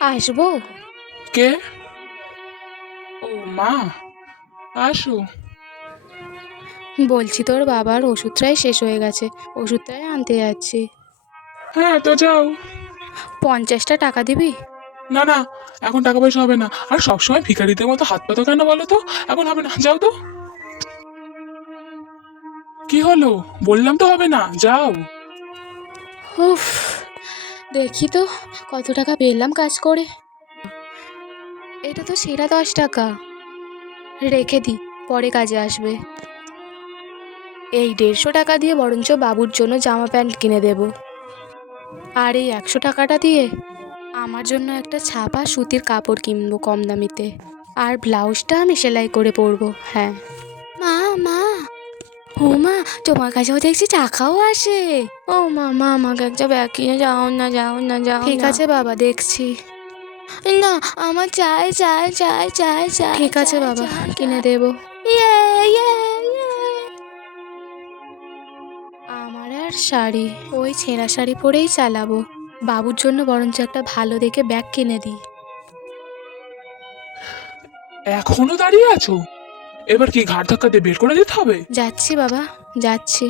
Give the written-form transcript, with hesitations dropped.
আসবো? কে? ও মা, আসো। বলছি তোর বাবার ওষুধটাই শেষ হয়ে গেছে, ওষুধটাই আনতে যাচ্ছি। হ্যাঁ তো যাও। 50টা টাকা দিবি? না না, এখন টাকা পয়সা হবে না। আর সবসময় ভিখারিদের মতো হাত পাতো কেন বলো তো? এখন হবে না, যাও তো। কি হলো? বললাম তো হবে না, যাও। উফ, দেখি তো কত টাকা পেলাম কাজ করে। এটা তো সেরা 10 টাকা, রেখে দি, পরে কাজে আসবে। এই 150 টাকা দিয়ে বরঞ্চ বাবুর জন্য জামা প্যান্ট কিনে দেব। আর এই 100 টাকাটা দিয়ে আমার জন্য একটা ছাপা সুতির কাপড় কিনবো কম দামিতে। আর ব্লাউজটা আমি সেলাই করে পরবো। হ্যাঁ মা, মা, ও মা, তোমার কাছেও দেখছি টাকাও আসে। ও মা, মা আমাকে একটা ব্যাগ কিনে যাও না, যাও না, যাও। ঠিক আছে বাবা, দেখছি। না, আমার চাই চাই চাই চাই চাই। ঠিক আছে বাবা, কিনে দেবো। ইয়ে ইয়ে ইয়ে। আমার আর শাড়ি, ওই ছেঁড়া শাড়ি পরেই চালাবো। বাবুর জন্য বরঞ্চ একটা ভালো দেখে ব্যাগ কিনে দিই। এখনো দাঁড়িয়ে আছো? এবার কি ঘাড় ধাক্কা দিয়ে বের করে দিতে হবে? যাচ্ছি বাবা, যাচ্ছি।